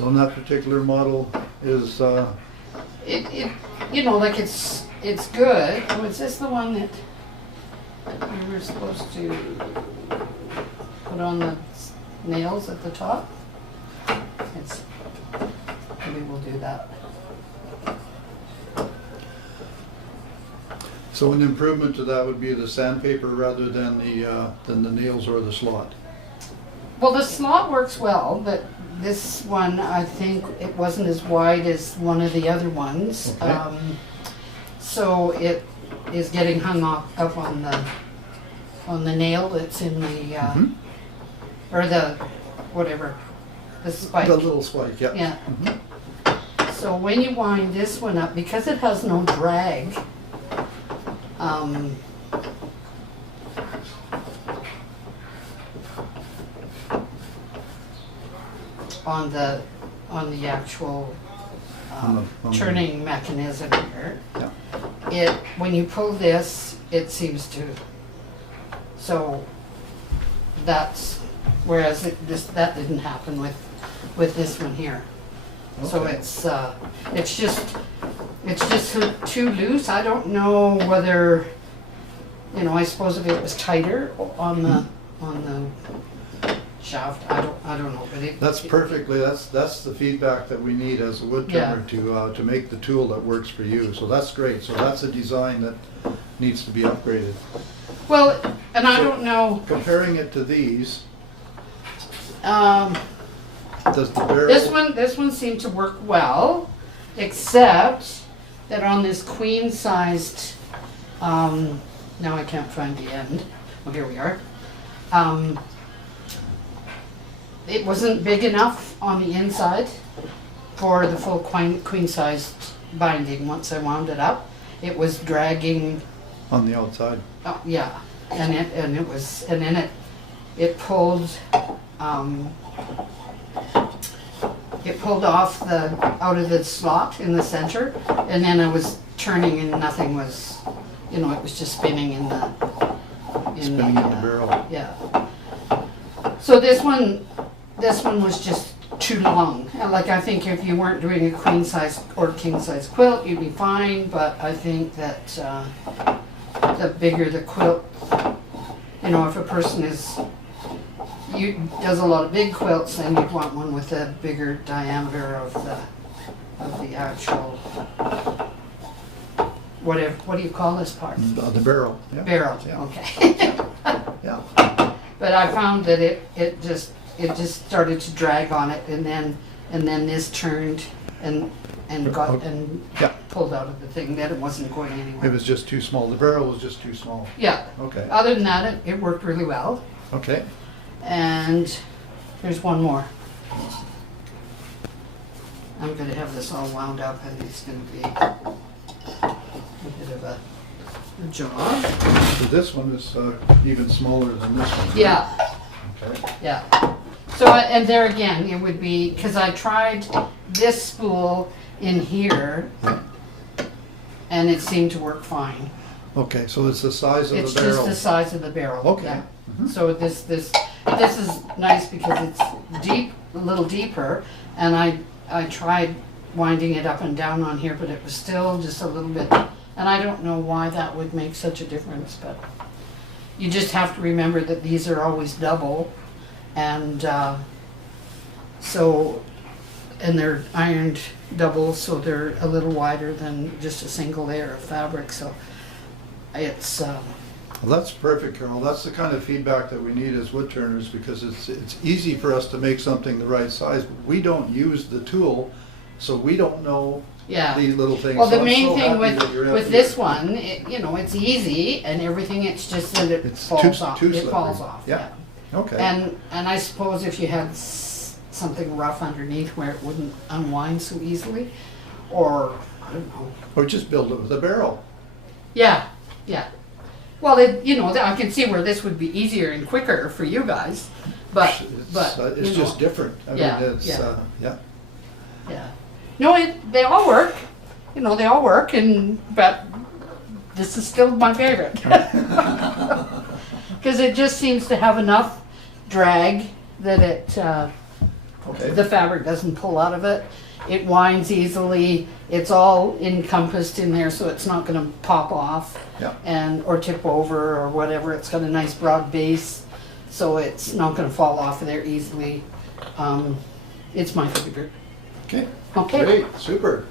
So in that particular model is, It you know, like it's good. Oh, is this the one that we were supposed to put on the nails at the top? It's, maybe we'll do that. so an improvement to that would be the sandpaper rather than the nails or the slot. Well, the slot works well, but this one, I think it wasn't as wide as one of the other ones. Okay. So it is getting hung up on the nail that's in the, or the, whatever, the spike. The little spike, yeah. Yeah. Mhm. So when you wind this one up, because it has no drag, on the actual On the- turning mechanism here, Yeah. when you pull this, it seems to, so that's, whereas that didn't happen with this one here. So Okay. it's just too loose. I don't know whether, you know, I suppose if it was tighter on the shaft, I don't know, but it. That's perfectly, that's the feedback that we need as a woodturner to make the tool that works for you. So that's great. So that's a design that needs to be upgraded. Well, and I So- don't know, Comparing it to these, does the barrel... this one seemed to work well, except that on this queen-sized, now I can't find the end. Oh, here we are. It wasn't big enough on the inside for the full queen-sized binding. Once I wound it up, it was dragging. On the outside. Yeah, and then it pulled. It pulled off out of the slot in the center, and then I was turning and nothing was, you know, it was just spinning in the barrel. Yeah. So this one was just too long. And like, I think if you weren't doing a queen size or king size quilt, you'd be fine. But I think that the bigger the quilt, you know, if a person does a lot of big quilts, then you'd want one with a bigger diameter of the actual, what do you call this part? The barrel. Yeah. Barrel. Yeah. Okay. Yeah. But I found that it just started to drag on it, and then this turned and got and Yeah. pulled out of the thing. That it wasn't going It anywhere. was just too small. The barrel was just too small. Yeah. Okay. Other than that, it worked really well. Okay. And there's one more. I'm going to have this all wound up, and it's going to be a bit of a job. So this one is even smaller than this one. right? Yeah. Okay. Yeah. So, and there again, it would be, because I tried this spool in here, and it seemed to work fine. Okay, so it's the size of It's the barrel. just the size of the barrel. Okay. Yeah. Mhm. So this is nice because it's deep, a little deeper, and I tried winding it up and down on here, but it was still just a little bit, and I don't know why that would make such a difference, but you just have to remember that these are always double, and and they're ironed double, so they're a little wider than just a single layer of fabric, so it's Well, that's perfect, Carole. That's the kind of feedback that we need as woodturners, because it's easy for us to make something the right size, but we don't use the tool, so we don't know yeah. these little things. Well, So the I'm main so thing happy that you're with happy this with- one, you know, it's easy and everything. It's just that it It's falls off. too It slippery. falls off. Yeah. Okay. And I suppose if you had something rough underneath where it wouldn't unwind so easily, or I don't know. Or just build it with a barrel. Yeah, yeah. Well, you know, I can see where this would be easier and quicker for you guys, but It's you just know, different. I Yeah, mean, it's, yeah. yeah. yeah. No, they all work. You know, they all work, but this is still my favorite because it just seems to have enough drag that Okay. The fabric doesn't pull out of it. It winds easily. It's all encompassed in there, so it's not gonna pop off Yeah. and, or tip over or whatever. It's got a nice broad base, so it's not gonna fall off of there easily. It's my favorite. Okay. Okay. Great, super.